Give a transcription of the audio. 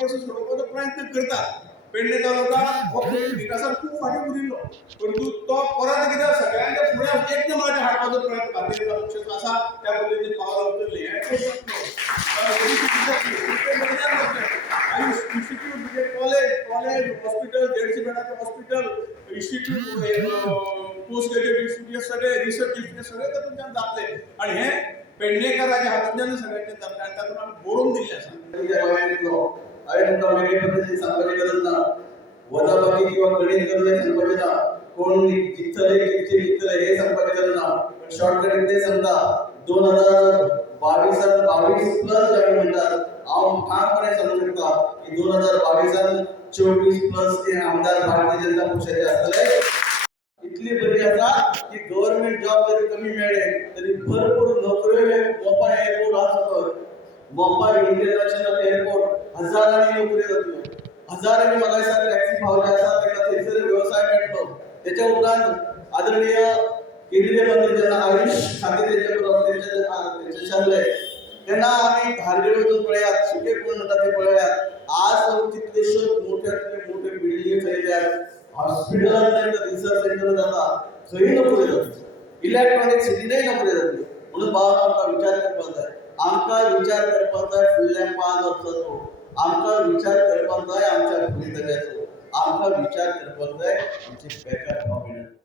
प्रश्न सोडवपाचो प्रयत्न करतात. पेडणे तालुका हो विकासान खूप फाटी उरिल्लो, परंतु तो परत एकदा सगळ्यांच्या फुडें एक नंबराचेर हाडपाचो प्रयत्न भारतीय जनता पक्षाचो आसा. त्या पद्दतीन पावलां उचलली. आयुष इन्स्टिट्यूट म्हणजे कॉलेज हॉस्पिटल 150 बेडाचें hospital institute post graduate institute सगळे रिसर्च इन्स्टिट्यूट सगळे तातूंतल्यान जातले आणि हे पेडणेकराच्या हातूंतल्यान सगळ्यांचे जातले आणि तातूंत आमी बरोवन दिल्ले आसा. हांवें तुमकां वेगळे पद्दतीन सांगपाची गरज ना. वजाबाकी किंवा गणित करले सांगपाचें ना. कोण जिखतले कितले जिखतले हे सांगपाची गरज ना. शॉर्टकट इतलें सांगता 2022 22 प्लस जे म्हणटात हांव ठामपणे सांगू शकता की 2022 24 प्लस ते आमदार भारतीय जनता पक्षाचे आसतले. इतली बरी आसा की गव्हर्नमेंट जॉब जरी कमी मेळ्ळे तरी भरपूर नोकऱ्यो मोपा एअरपोर्ट आसा. मुंबई इंटरनॅशनल एअरपोर्ट हजारांनी नोकऱ्यो जातल्यो. हजारांनी म्हाका दिसता टॅक्सी पावले आसा ताका थंयसर व्यवसाय मेळटलो. तेच्या उपरांत आदरणीय केंद्रीय मंत्री जेन्ना आयुष खातें तेंचे शासले तेन्ना आमी धारगेर वचून पळयात सुके कोण म्हणटा ते पळयात. आज कितलेशे मोठे बिल्डिंग थंयल्यात. हॉस्पिटलांत रिसर्च सेंटर जाता थंय नोकऱ्यो जातल्यो. इलेक्ट्रॉनिक सिटीनय नोकऱ्यो जातल्यो. म्हणून भावना आमकां विचार करपाक जाय. आमकां विचार करपाक जाय फुडल्या 5 वर्सांचो. आमकां विचार करपाक जाय आमच्या भुरग्याचो. आमकां विचार करपाक जाय आमचे बेकार